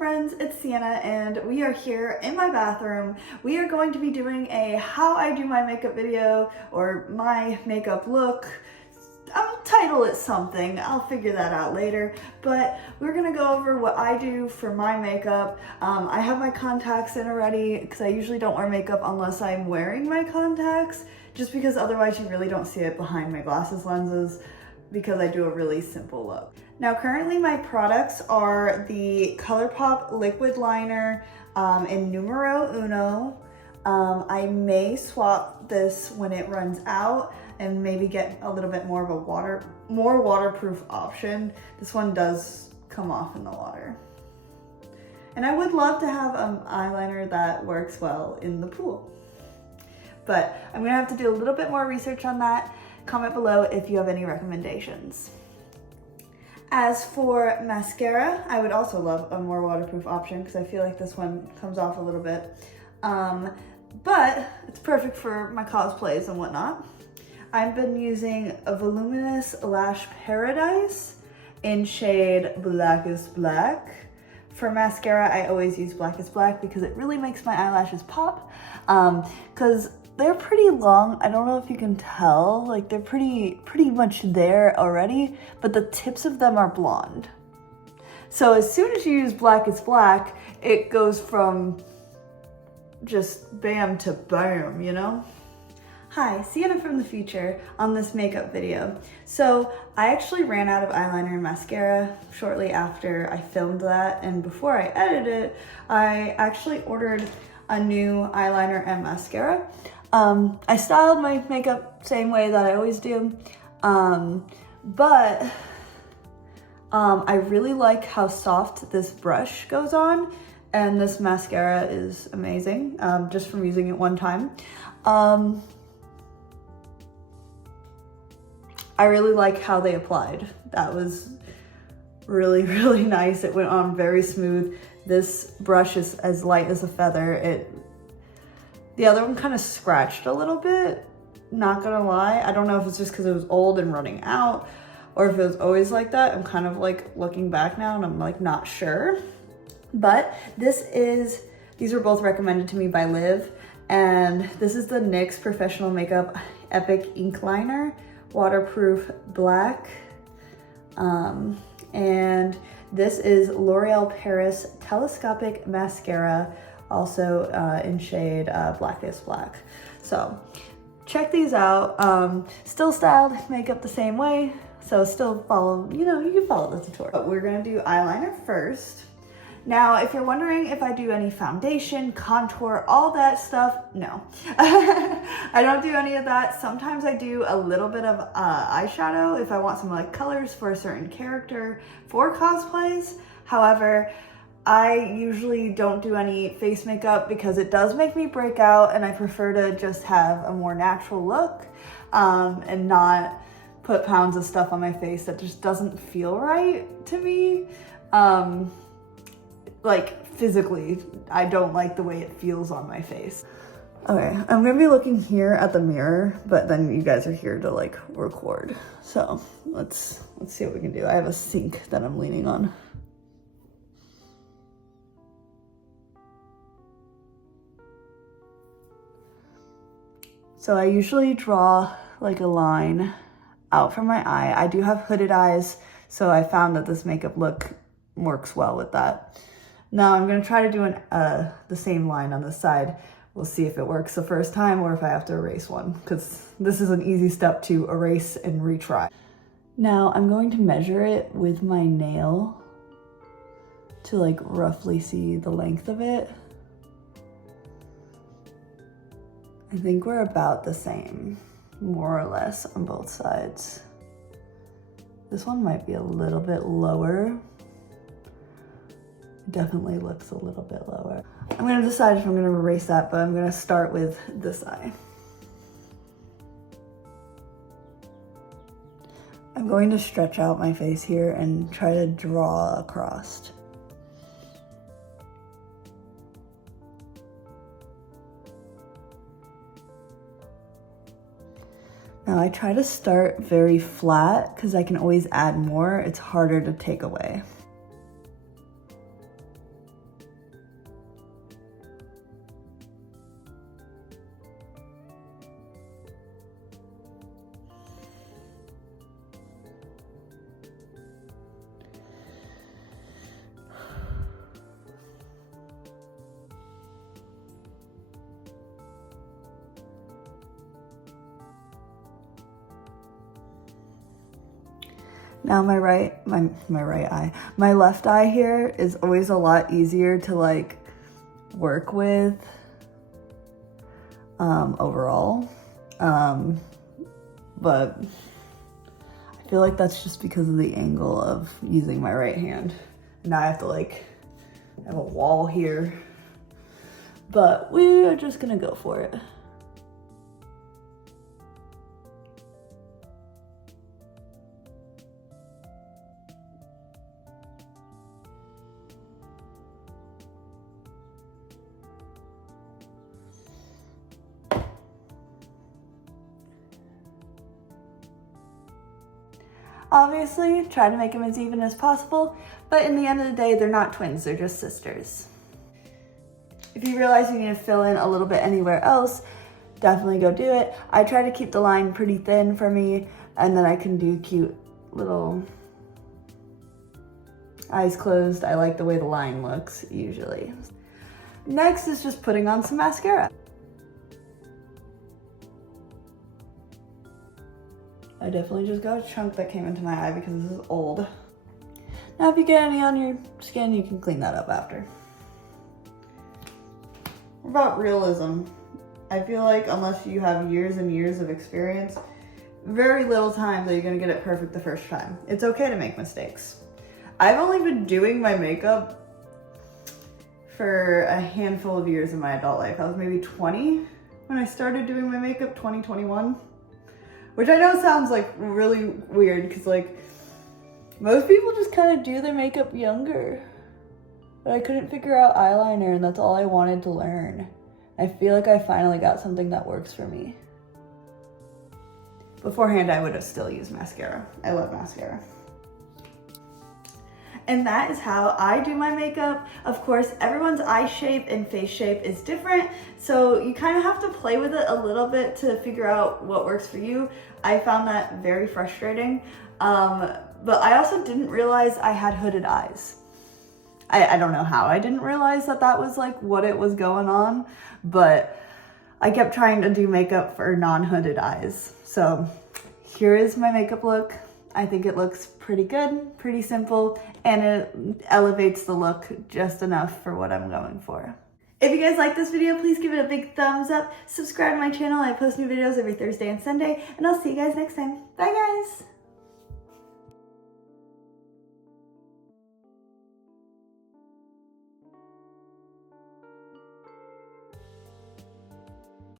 friends, it's Sienna and we are here in my bathroom. We are going to be doing a how I do my makeup video or my makeup look. I'll title it something, I'll figure that out later, but we're gonna go over what I do for my makeup. I have my contacts in already because I usually don't wear makeup unless I'm wearing my contacts, just because otherwise you really don't see it behind my glasses lenses because I do a really simple look. Now currently my products are the ColourPop liquid liner in numero uno. I may swap this when it runs out and maybe get a little bit more of a more waterproof option. This one does come off in the water. And I would love to have an eyeliner that works well in the pool. But I'm gonna have to do a little bit more research on that. Comment below if you have any recommendations. As for mascara, I would also love a more waterproof option because I feel like this one comes off a little bit. But it's perfect for my cosplays and whatnot. I've been using a Voluminous Lash Paradise in shade Blackest Black. For mascara, I always use Blackest Black because it really makes my eyelashes pop. Because they're pretty long. I don't know if you can tell, like they're pretty much there already, but the tips of them are blonde. So as soon as you use Blackest Black, it goes from just bam to bam, you know? Hi, Sienna from the future on this makeup video. So I actually ran out of eyeliner and mascara shortly after I filmed that, and before I edited it, I actually ordered a new eyeliner and mascara. I styled my makeup same way that I always do, but I really like how soft this brush goes on, and this mascara is amazing, just from using it one time. I really like how they applied. That was really, really nice. It went on very smooth. This brush is as light as a feather. The other one kind of scratched a little bit, not gonna lie. I don't know if it's just because it was old and running out or if it was always like that. I'm kind of like looking back now and I'm like not sure. But these were both recommended to me by Liv, and this is the NYX Professional Makeup Epic Ink Liner, waterproof black. And this is L'Oreal Paris Telescopic Mascara, also in shade Blackest Black. So check these out. Still styled makeup the same way, so still follow, you can follow the tutorial. But we're gonna do eyeliner first. Now, if you're wondering if I do any foundation, contour, all that stuff, no. I don't do any of that. Sometimes I do a little bit of eyeshadow if I want some like colors for a certain character for cosplays. However, I usually don't do any face makeup because it does make me break out, and I prefer to just have a more natural look and not put pounds of stuff on my face that just doesn't feel right to me. Like physically, I don't like the way it feels on my face. Okay, I'm gonna be looking here at the mirror, but then you guys are here to like record. So let's see what we can do. I have a sink that I'm leaning on. So I usually draw like a line out from my eye. I do have hooded eyes, so I found that this makeup look works well with that. Now I'm gonna try to do the same line on this side. We'll see if it works the first time or if I have to erase one, because this is an easy step to erase and retry. Now I'm going to measure it with my nail to like roughly see the length of it. I think we're about the same, more or less, on both sides. This one might be a little bit lower. Definitely looks a little bit lower. I'm gonna decide if I'm gonna erase that, but I'm gonna start with this eye. I'm going to stretch out my face here and try to draw across. Now I try to start very flat because I can always add more. It's harder to take away. Now my left eye here is always a lot easier to like work with overall. But I feel like that's just because of the angle of using my right hand. Now I have to like have a wall here, but we are just gonna go for it. Obviously, try to make them as even as possible, but in the end of the day, they're not twins, they're just sisters. If you realize you need to fill in a little bit anywhere else, definitely go do it. I try to keep the line pretty thin for me, and then I can do cute little eyes closed. I like the way the line looks, usually. Next is just putting on some mascara. I definitely just got a chunk that came into my eye because this is old. Now if you get any on your skin, you can clean that up after. What about realism? I feel like unless you have years and years of experience, very little time that you're gonna get it perfect the first time. It's okay to make mistakes. I've only been doing my makeup for a handful of years in my adult life. I was maybe 20 when I started doing my makeup, 2021. Which I know sounds like really weird because like most people just kind of do their makeup younger. But I couldn't figure out eyeliner and that's all I wanted to learn. I feel like I finally got something that works for me. Beforehand, I would have still used mascara. I love mascara. And that is how I do my makeup. Of course, everyone's eye shape and face shape is different, so you kind of have to play with it a little bit to figure out what works for you. I found that very frustrating, but I also didn't realize I had hooded eyes. I don't know how I didn't realize that that was like what it was going on, but I kept trying to do makeup for non-hooded eyes. So here is my makeup look. I think it looks pretty good, pretty simple, and it elevates the look just enough for what I'm going for. If you guys like this video, please give it a big thumbs up. Subscribe to my channel. I post new videos every Thursday and Sunday, and I'll see you guys next time. Bye guys!